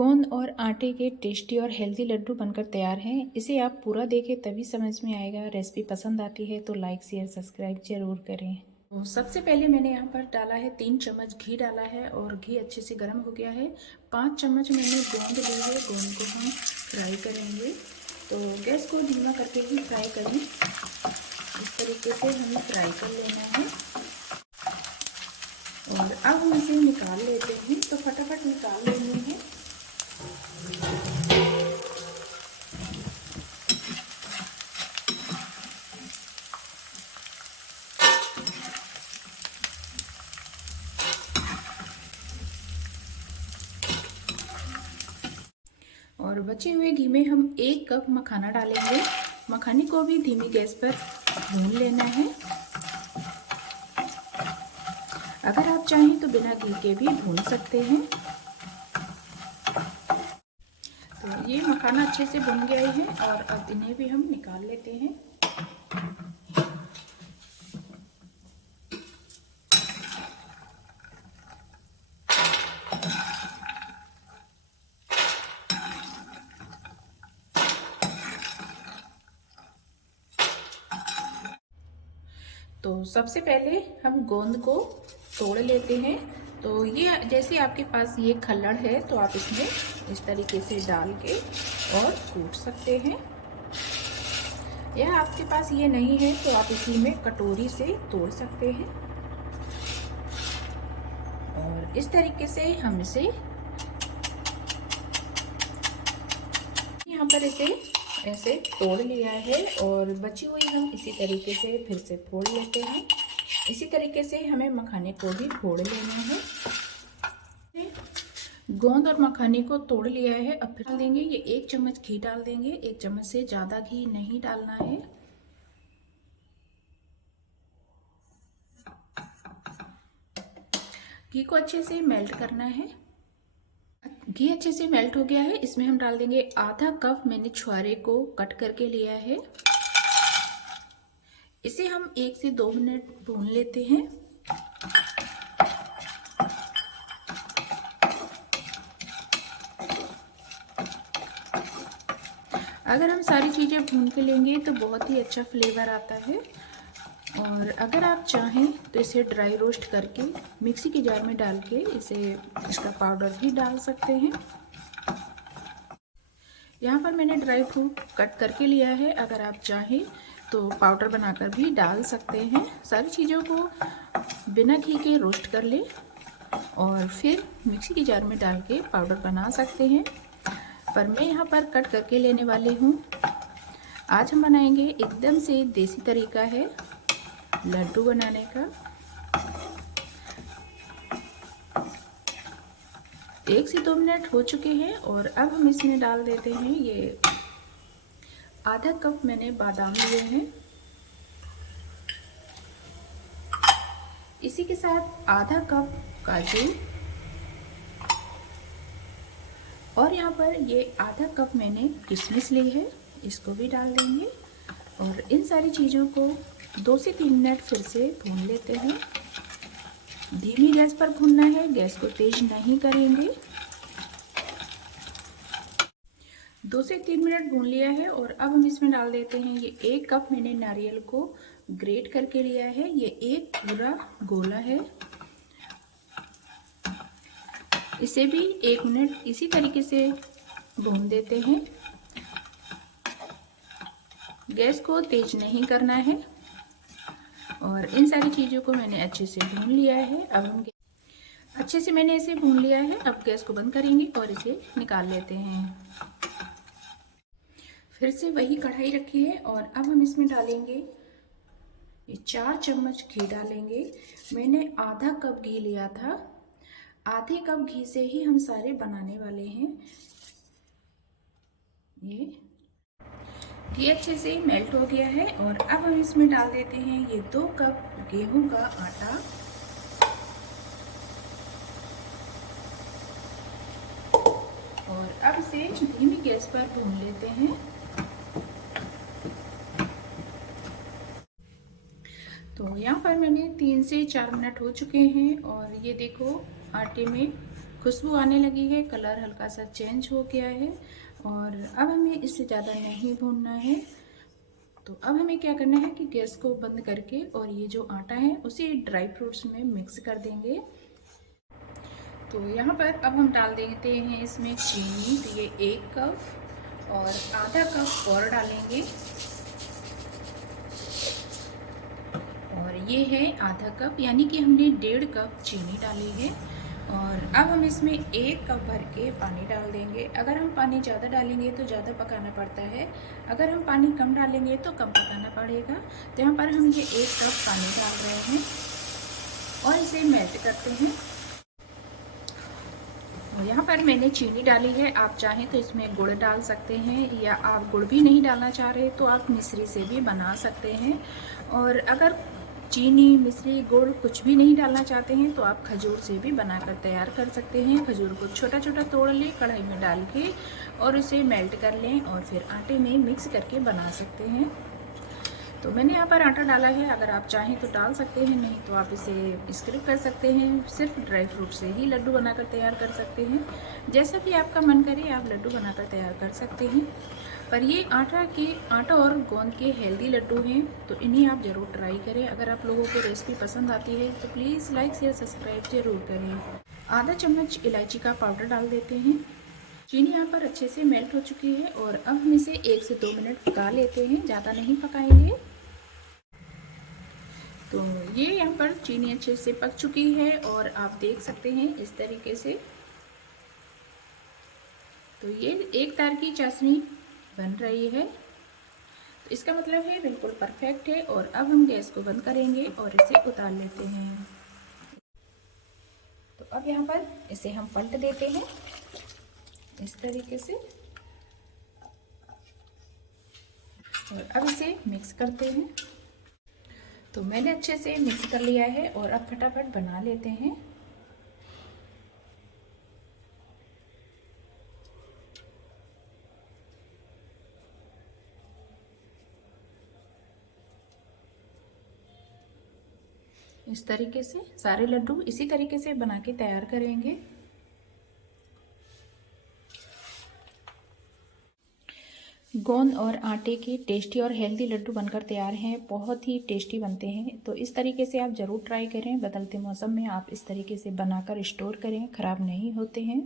गोंद और आटे के टेस्टी और हेल्दी लड्डू बनकर तैयार हैं। इसे आप पूरा देखें तभी समझ में आएगा। रेसिपी पसंद आती है तो लाइक शेयर सब्सक्राइब जरूर करें। तो सबसे पहले मैंने यहाँ पर डाला है 3 चम्मच घी डाला है और घी अच्छे से गर्म हो गया है। 5 चम्मच मैंने गोंद ली है। गोंद को हम फ्राई करेंगे, तो गैस को धीमा करके ही फ्राई करें। इस तरीके से हमें फ्राई कर लेना है और अब हम इसे निकाल लेते हैं। तो फटाफट निकाल लेंगे हैं। और बचे हुए घी में हम 1 कप मखाना डालेंगे। मखाने को भी धीमी गैस पर भून लेना है। अगर आप चाहें तो बिना घी के भी भून सकते हैं। तो ये मखाना अच्छे से भुन गए हैं और अब इन्हें भी हम निकाल लेते हैं। तो सबसे पहले हम गोंद को तोड़ लेते हैं। तो ये जैसे आपके पास ये खल्लड़ है तो आप इसमें इस तरीके से डाल के और कूट सकते हैं, या आपके पास ये नहीं है तो आप इसी में कटोरी से तोड़ सकते हैं। और इस तरीके से हम इसे यहाँ पर इसे ऐसे तोड़ लिया है और बची हुई हम इसी तरीके से फिर से फोड़ लेते हैं। इसी तरीके से हमें मखाने को भी फोड़ लेना है। गोंद और मखाने को तोड़ लिया है। अब फिर डाल देंगे ये 1 चम्मच घी डाल देंगे। 1 चम्मच से ज़्यादा घी नहीं डालना है। घी को अच्छे से मेल्ट करना है। घी अच्छे से मेल्ट हो गया है। इसमें हम डाल देंगे आधा कप मैंने छुआरे को कट करके लिया है। इसे हम 1 से 2 मिनट भून लेते हैं। अगर हम सारी चीज़ें भून के लेंगे तो बहुत ही अच्छा फ्लेवर आता है। और अगर आप चाहें तो इसे ड्राई रोस्ट करके मिक्सी के जार में डाल के इसका पाउडर भी डाल सकते हैं। यहाँ पर मैंने ड्राई फ्रूट कट करके लिया है। अगर आप चाहें तो पाउडर बनाकर भी डाल सकते हैं। सारी चीज़ों को बिना घी के रोस्ट कर लें और फिर मिक्सी के जार में डाल के पाउडर बना सकते हैं। पर मैं यहाँ पर कट करके लेने वाली हूँ। आज हम बनाएंगे एकदम से देसी तरीका है लड्डू बनाने का। 1 से 2 मिनट हो चुके हैं और अब हम इसमें डाल देते हैं ये आधा कप मैंने बादाम लिए हैं। इसी के साथ आधा कप काजू और यहाँ पर ये आधा कप मैंने किशमिश ली है, इसको भी डाल देंगे। और इन सारी चीज़ों को 2 से 3 मिनट फिर से भून लेते हैं। धीमी गैस पर भूनना है, गैस को तेज नहीं करेंगे। 2 से 3 मिनट भून लिया है और अब हम इसमें डाल देते हैं ये 1 कप मैंने नारियल को ग्रेट करके लिया है। ये एक पूरा गोला है। इसे भी 1 मिनट इसी तरीके से भून देते हैं। गैस को तेज नहीं करना है। और इन सारी चीज़ों को मैंने अच्छे से भून लिया है। अब हम अच्छे से मैंने इसे भून लिया है। अब गैस को बंद करेंगे और इसे निकाल लेते हैं। फिर से वही कढ़ाई रखी है और अब हम इसमें डालेंगे ये 4 चम्मच घी डालेंगे। मैंने आधा कप घी लिया था। आधे कप घी से ही हम सारे बनाने वाले हैं। ये घी अच्छे से मेल्ट हो गया है और अब हम इसमें डाल देते हैं ये 2 कप गेहूं का आटा। और अब इसे धीमी गैस पर भून लेते हैं। तो यहाँ पर मैंने 3 से 4 मिनट हो चुके हैं और ये देखो आटे में खुशबू आने लगी है, कलर हल्का सा चेंज हो गया है और अब हमें इससे ज़्यादा नहीं भूनना है। तो अब हमें क्या करना है कि गैस को बंद करके और ये जो आटा है उसे ड्राई फ्रूट्स में मिक्स कर देंगे। तो यहाँ पर अब हम डाल देते हैं इसमें चीनी। तो ये 1 कप और आधा कप और डालेंगे और ये है आधा कप, यानी कि हमने 1.5 कप चीनी डाली है। और अब हम इसमें 1 कप भर के पानी डाल देंगे। अगर हम पानी ज़्यादा डालेंगे तो ज़्यादा पकाना पड़ता है, अगर हम पानी कम डालेंगे तो कम पकाना पड़ेगा। तो यहाँ पर हम ये 1 कप पानी डाल रहे हैं और इसे मेल्ट करते हैं। और यहाँ पर मैंने चीनी डाली है, आप चाहें तो इसमें गुड़ डाल सकते हैं, या आप गुड़ भी नहीं डालना चाह रहे तो आप मिश्री से भी बना सकते हैं। और अगर चीनी, मिश्री, गुड़ कुछ भी नहीं डालना चाहते हैं तो आप खजूर से भी बनाकर तैयार कर सकते हैं। खजूर को छोटा छोटा तोड़ लें, कढ़ाई में डाल के और उसे मेल्ट कर लें और फिर आटे में मिक्स करके बना सकते हैं। तो मैंने यहाँ पर आटा डाला है, अगर आप चाहें तो डाल सकते हैं, नहीं तो आप इसे स्किप कर सकते हैं। सिर्फ ड्राई फ्रूट से ही लड्डू बनाकर तैयार कर सकते हैं। जैसा भी आपका मन करे आप लड्डू बनाकर तैयार कर सकते हैं। पर ये आटा और गोंद के हेल्दी लड्डू हैं, तो इन्हें आप ज़रूर ट्राई करें। अगर आप लोगों को रेसिपी पसंद आती है तो प्लीज़ लाइक शेयर सब्सक्राइब ज़रूर करें। आधा चम्मच इलायची का पाउडर डाल देते हैं। चीनी यहाँ पर अच्छे से मेल्ट हो चुकी है और अब हम इसे 1 से 2 मिनट पका लेते हैं, ज़्यादा नहीं पकाएंगे। तो ये यहाँ पर चीनी अच्छे से पक चुकी है और आप देख सकते हैं इस तरीके से। तो ये एक तार की चाशनी बन रही है, तो इसका मतलब है बिल्कुल परफेक्ट है। और अब हम गैस को बंद करेंगे और इसे उतार लेते हैं। तो अब यहाँ पर इसे हम पलट देते हैं इस तरीके से और अब इसे मिक्स करते हैं। तो मैंने अच्छे से मिक्स कर लिया है और अब फटाफट बना लेते हैं। इस तरीके से सारे लड्डू इसी तरीके से बना के तैयार करेंगे। गोंद और आटे के टेस्टी और हेल्दी लड्डू बनकर तैयार हैं, बहुत ही टेस्टी बनते हैं। तो इस तरीके से आप ज़रूर ट्राई करें। बदलते मौसम में आप इस तरीके से बनाकर स्टोर करें, ख़राब नहीं होते हैं।